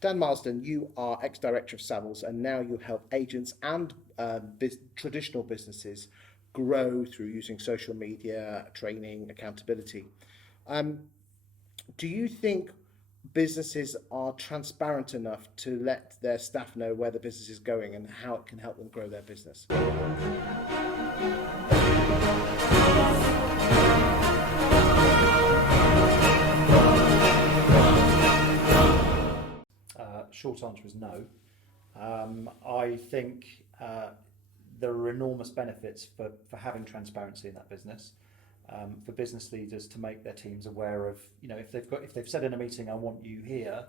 Dan Marsden, you are ex-director of Savills, and now you help agents and traditional businesses grow through using social media, training, accountability. Um, do you think businesses are transparent enough to let their staff know where the business is going and how it can help them grow their business? Short answer is no. I think there are enormous benefits for having transparency in that business. For business leaders to make their teams aware of, if they've said in a meeting, I want you here,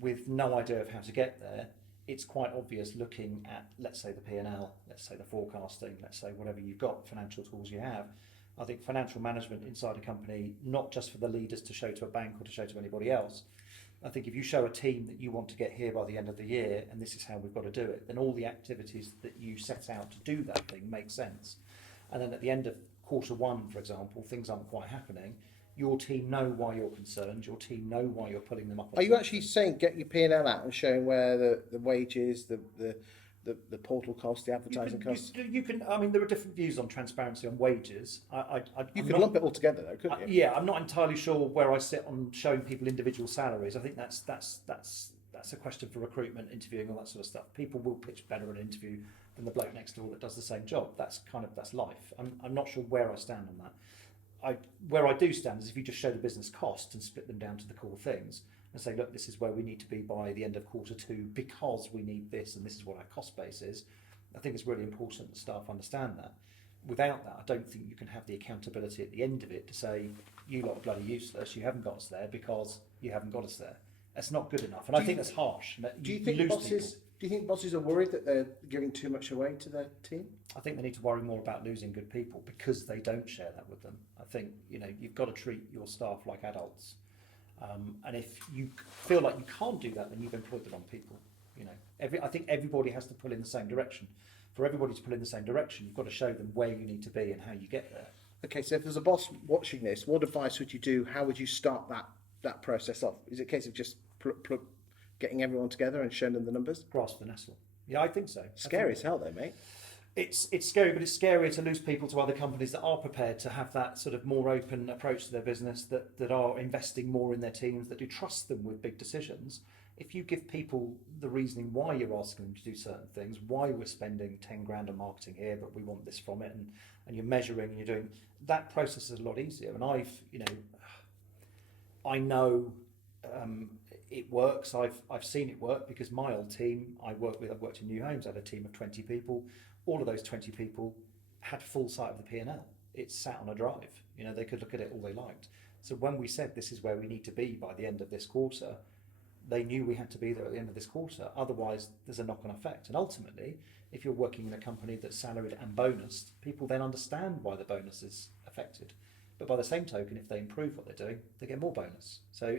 with no idea of how to get there, it's quite obvious looking at, let's say, the P&L, let's say the forecasting, let's say whatever you've got, financial tools you have. I think financial management inside a company, not just for the leaders to show to a bank or to show to anybody else. I think if you show a team that you want to get here by the end of the year, and this is how we've got to do it, then all the activities that you set out to do that thing make sense. And then at the end of quarter one, for example, things aren't quite happening. Your team know why you're concerned. Your team know why you're pulling them up. Are you actually saying get your P&L out and showing where the wages, the portal costs, the advertising costs? You can. I mean, there are different views on transparency on wages. You could lump it all together, though, couldn't you? Yeah, I'm not entirely sure where I sit on showing people individual salaries. I think that's a question for recruitment, interviewing, all that sort of stuff. People will pitch better in an interview than the bloke next door that does the same job. That's life. I'm not sure where I stand on that. Where I do stand is if you just show the business cost and split them down to the core things and say, look, this is where we need to be by the end of quarter two because we need this and this is what our cost base is. I think it's really important that staff understand that. Without that, I don't think you can have the accountability at the end of it to say, you lot are bloody useless, you haven't got us there because you haven't got us there. That's not good enough. And I think that's harsh. Do you think bosses are worried that they're giving too much away to their team? I think they need to worry more about losing good people because they don't share that with them. I think you've got to treat your staff like adults, and if you feel like you can't do that, then you've employed the wrong people. I think everybody has to pull in the same direction. For everybody to pull in the same direction, you've got to show them where you need to be and how you get there. Okay, so if there's a boss watching this, what advice would you do? How would you start that process off? Is it a case of just getting everyone together and showing them the numbers? Grasp the nestle. Yeah, I think so. Scary as hell, though, mate. It's scary, but it's scarier to lose people to other companies that are prepared to have that sort of more open approach to their business, that are investing more in their teams, that do trust them with big decisions. If you give people the reasoning why you're asking them to do certain things, why we're spending 10 grand on marketing here, but we want this from it, and you're measuring and you're doing, that process is a lot easier. And I know it works. I've seen it work because my old team I've worked in New Homes, I had a team of 20 people. All of those 20 people had full sight of the P&L. It sat on a drive. They could look at it all they liked. So when we said this is where we need to be by the end of this quarter, they knew we had to be there at the end of this quarter. Otherwise, there's a knock-on effect. And ultimately, if you're working in a company that's salaried and bonused, people then understand why the bonus is affected. But by the same token, if they improve what they're doing, they get more bonus. So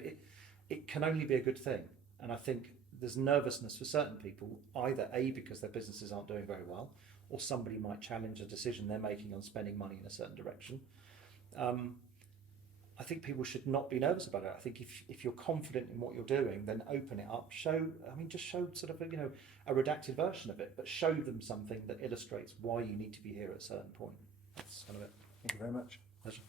it can only be a good thing. And I think there's nervousness for certain people, either A, because their businesses aren't doing very well, or somebody might challenge a decision they're making on spending money in a certain direction. I think people should not be nervous about it. I think if you're confident in what you're doing, then open it up. Just show sort of a redacted version of it, but show them something that illustrates why you need to be here at a certain point. That's kind of it. Thank you very much. Pleasure.